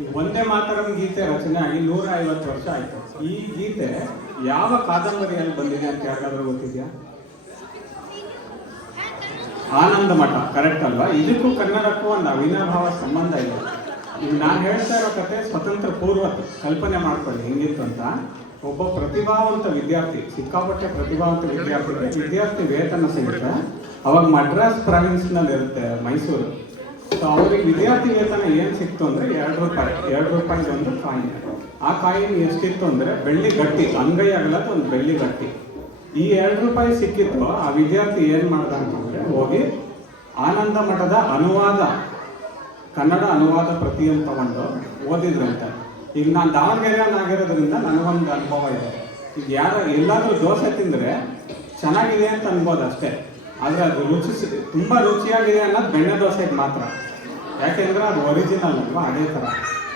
ಈ ವಂದೇ ಮಾತರಂ ಗೀತೆ ರಚನೆ ಆಗಿ 150 ವರ್ಷ ಆಯ್ತು. ಈ ಗೀತೆ ಯಾವ ಕಾದಂಬರಿಯಲ್ಲಿ ಬಂದಿದೆ ಅಂತ ಯಾರಿಗಾದ್ರೂ ಗೊತ್ತಿದೆಯಾ? ಆನಂದ ಮಠ, ಕರೆಕ್ಟ್ ಅಲ್ವಾ? ಇದಕ್ಕೂ ಕನ್ನಡಕ್ಕೂ ಒಂದು ಅವಿನಾಭಾವ ಸಂಬಂಧ ಇದೆ. ಈಗ ನಾನು ಹೇಳ್ತಾ ಇರೋ ಕತೆ ಸ್ವತಂತ್ರ ಪೂರ್ವ. ಕಲ್ಪನೆ ಮಾಡ್ಕೊಳ್ಳಿ ಹೆಂಗಿತ್ತು ಅಂತ. ಒಬ್ಬ ಪ್ರತಿಭಾವಂತ ವಿದ್ಯಾರ್ಥಿ, ಸಿಕ್ಕಾಪಟ್ಟೆ ಪ್ರತಿಭಾವಂತ ವಿದ್ಯಾರ್ಥಿ ವೇತನ ಸಿಗುತ್ತೆ. ಅವಾಗ ಮಡ್ರಾಸ್ ಪ್ರಾವಿನ್ಸ್ನಲ್ಲಿ ಇರುತ್ತೆ, ಮೈಸೂರು. ಸೊ ಅವ್ರಿಗೆ ವಿದ್ಯಾರ್ಥಿ ವೇತನ ಏನು ಸಿಕ್ತು ಅಂದರೆ 2 ರೂಪಾಯಿ ಒಂದು ಕಾಯಿನ್. ಆ ಕಾಯಿನ್ ಎಷ್ಟಿತ್ತು ಅಂದರೆ ಬೆಳ್ಳಿ ಗಟ್ಟಿ, ಅಂಗೈ ಅಗಲದ ಒಂದು ಬೆಳ್ಳಿ ಗಟ್ಟಿ. ಈ 2 ರೂಪಾಯಿ ಸಿಕ್ಕಿತ್ತು. ಆ ವಿದ್ಯಾರ್ಥಿ ಏನು ಮಾಡ್ದ ಅಂತಂದರೆ ಹೋಗಿ ಆನಂದ ಮಠದ ಅನುವಾದ, ಕನ್ನಡ ಅನುವಾದ ಪ್ರತಿಯನ್ನು ತಗೊಂಡು ಓದಿದ್ರಂತೆ. ಈಗ ನಾನು ದಾವಣಗೆರೆಯನ್ನಾಗಿರೋದ್ರಿಂದ ನನಗೊಂದು ಅನುಭವ ಇದೆ. ಈಗ ಎಲ್ಲಾದರೂ ದೋಸೆ ತಿಂದರೆ ಚೆನ್ನಾಗಿದೆ ಅಂತ ಅನ್ಬೋದು ಅಷ್ಟೇ, ಆದರೆ ಅದು ತುಂಬ ರುಚಿಯಾಗಿದೆ ಅನ್ನೋದು ಬೆಣ್ಣೆ ದೋಸೆಗೆ ಮಾತ್ರ. ಯಾಕೆಂದರೆ ಅದು ಒರಿಜಿನಲ್ ಅಲ್ವಾ? ಅದೇ ಥರ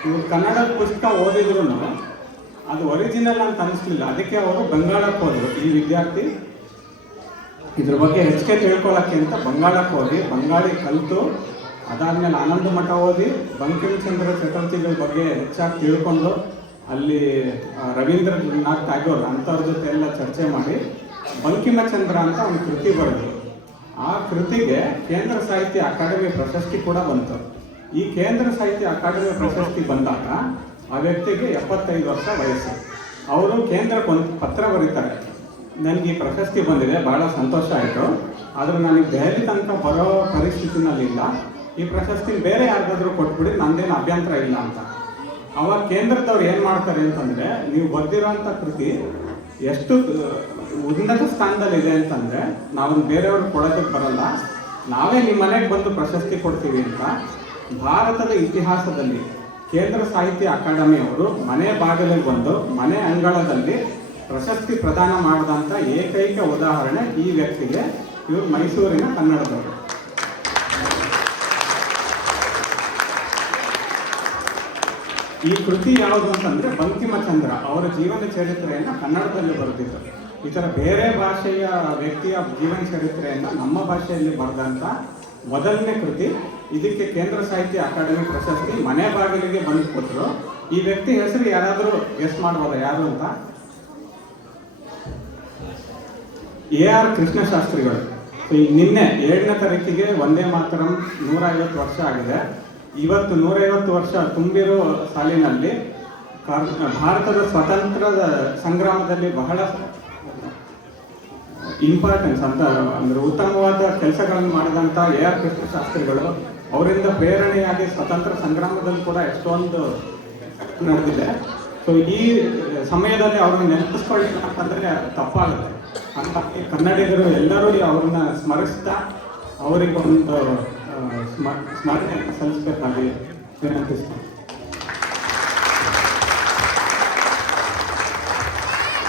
ಇವ್ರು ಕನ್ನಡದ ಪುಸ್ತಕ ಓದಿದ್ರು ಅದು ಒರಿಜಿನಲ್ ಅಂತ ಅನಿಸ್ಲಿಲ್ಲ. ಅದಕ್ಕೆ ಅವರು ಬಂಗಾಳಕ್ಕೆ ಹೋದರು. ಈ ವಿದ್ಯಾರ್ಥಿ ಇದ್ರ ಬಗ್ಗೆ ಹೆಚ್ಚಿಗೆ ತಿಳ್ಕೊಳ್ಳೋಕ್ಕೆ ಅಂತ ಬಂಗಾಳಕ್ಕೆ ಹೋಗಿ ಬಂಗಾಳಿ ಕಲಿತು, ಅದಾದಮೇಲೆ ಆನಂದ ಮಠ ಓದಿ ಬಂಕಿಂಚಂದ್ರ ಚಟರ್ಜಿಗಳ ಬಗ್ಗೆ ಹೆಚ್ಚಾಗಿ ತಿಳ್ಕೊಂಡು, ಅಲ್ಲಿ ರವೀಂದ್ರನಾಥ್ ಟ್ಯಾಗೋರ್ ಅಂಥವ್ರ ಜೊತೆ ಎಲ್ಲ ಚರ್ಚೆ ಮಾಡಿ ಬಂಕಿಮಚಂದ್ರ ಅಂತ ಒಂದು ಕೃತಿ ಬರೆದರು. ಆ ಕೃತಿಗೆ ಕೇಂದ್ರ ಸಾಹಿತ್ಯ ಅಕಾಡೆಮಿ ಪ್ರಶಸ್ತಿ ಕೂಡ ಬಂತು. ಈ ಕೇಂದ್ರ ಸಾಹಿತ್ಯ ಅಕಾಡೆಮಿ ಪ್ರಶಸ್ತಿ ಬಂದಾಗ ಆ ವ್ಯಕ್ತಿಗೆ 75 ವರ್ಷ ವಯಸ್ಸು. ಅವರು ಕೇಂದ್ರಕ್ಕೆ ಒಂದು ಪತ್ರ ಬರೀತಾರೆ, ನನಗೆ ಈ ಪ್ರಶಸ್ತಿ ಬಂದಿದೆ, ಭಾಳ ಸಂತೋಷ ಆಯಿತು, ಆದರೆ ನನಗೆ ದೆಹಲಿ ತನಕ ಬರೋ ಪರಿಸ್ಥಿತಿನಲ್ಲಿಲ್ಲ, ಈ ಪ್ರಶಸ್ತಿ ಬೇರೆ ಯಾರಿಗಾದ್ರೂ ಕೊಟ್ಬಿಡಿ, ನಂದೇನು ಅಭ್ಯಂತರ ಇಲ್ಲ ಅಂತ. ಅವಾಗ ಕೇಂದ್ರದವ್ರು ಏನು ಮಾಡ್ತಾರೆ ಅಂತಂದರೆ, ನೀವು ಬರೆದಿರೋಂಥ ಕೃತಿ ಎಷ್ಟು ಉನ್ನತ ಸ್ಥಾನದಲ್ಲಿದೆ ಅಂತಂದರೆ ನಾವು ಬೇರೆಯವ್ರಿಗೆ ಕೊಡೋದಕ್ಕೆ ಬರಲ್ಲ, ನಾವೇ ನಿಮ್ಮ ಮನೆಗೆ ಬಂದು ಪ್ರಶಸ್ತಿ ಕೊಡ್ತೀವಿ ಅಂತ. ಭಾರತದ ಇತಿಹಾಸದಲ್ಲಿ ಕೇಂದ್ರ ಸಾಹಿತ್ಯ ಅಕಾಡೆಮಿಯವರು ಮನೆ ಬಾಗಿಲಿಗೆ ಬಂದು ಮನೆ ಅಂಗಳದಲ್ಲಿ ಪ್ರಶಸ್ತಿ ಪ್ರದಾನ ಮಾಡಿದಂಥ ಏಕೈಕ ಉದಾಹರಣೆ ಈ ವ್ಯಕ್ತಿಗೆ. ಇವರು ಮೈಸೂರಿನ ಕನ್ನಡದವರು. ಈ ಕೃತಿ ಯಾವುದು ಅಂತಂದರೆ ಬಂಕಿಮಚಂದ್ರ ಅವರ ಜೀವನ ಚರಿತ್ರೆಯನ್ನು ಕನ್ನಡದಲ್ಲಿ ಬರೆದಿದ್ದರು. ಈ ಥರ ಬೇರೆ ಭಾಷೆಯ ವ್ಯಕ್ತಿಯ ಜೀವನ ಚರಿತ್ರೆಯನ್ನು ನಮ್ಮ ಭಾಷೆಯಲ್ಲಿ ಬರೆದಂಥ ಮೊದಲನೇ ಕೃತಿ. ಇದಕ್ಕೆ ಕೇಂದ್ರ ಸಾಹಿತ್ಯ ಅಕಾಡೆಮಿ ಪ್ರಶಸ್ತಿ ಮನೆ ಬಾಗಿಲಿಗೆ ಬಂದು ಕೊಟ್ಟರು. ಈ ವ್ಯಕ್ತಿ ಹೆಸರು ಯಾರಾದರೂ ಗೆಸ್ ಮಾಡ್ಬೋದಾ ಯಾರು ಅಂತ? AR ಕೃಷ್ಣಶಾಸ್ತ್ರಿಗಳು. ನಿನ್ನೆ 7ನೇ ತಾರೀಕಿಗೆ ವಂದೇ ಮಾತರಂ 150 ವರ್ಷ ಆಗಿದೆ. ಇವತ್ತು 150 ವರ್ಷ ತುಂಬಿರೋ ಸಾಲಿನಲ್ಲಿ ಭಾರತದ ಸ್ವಾತಂತ್ರ್ಯದ ಸಂಗ್ರಾಮದಲ್ಲಿ ಬಹಳ ಇಂಪಾರ್ಟೆನ್ಸ್ ಅಂತ ಅಂದರೆ ಉತ್ತಮವಾದ ಕೆಲಸಗಳನ್ನು ಮಾಡಿದಂಥ AR ಕೃಷ್ಣಶಾಸ್ತ್ರಿಗಳು, ಅವರಿಂದ ಪ್ರೇರಣೆಯಾಗಿ ಸ್ವತಂತ್ರ ಸಂಗ್ರಾಮದಲ್ಲಿ ಕೂಡ ಎಷ್ಟೊಂದು ನಡೆದಿದೆ. ಸೊ ಈ ಸಮಯದಲ್ಲಿ ಅವ್ರನ್ನ ನೆನಪಿಸ್ಕೊಳ್ಳಿಕ್ಕಂತಂದರೆ ತಪ್ಪಾಗುತ್ತೆ. ಹಾಗಾಗಿ ಕನ್ನಡಿಗರು ಎಲ್ಲರೂ ಅವ್ರನ್ನ ಸ್ಮರಿಸ್ತಾ ಅವರಿಗೊಂದು ಸ್ಮರಣೆ ಸಲ್ಲಿಸಬೇಕಾಗಿ ವಿನಂತಿಸ್ತೀನಿ.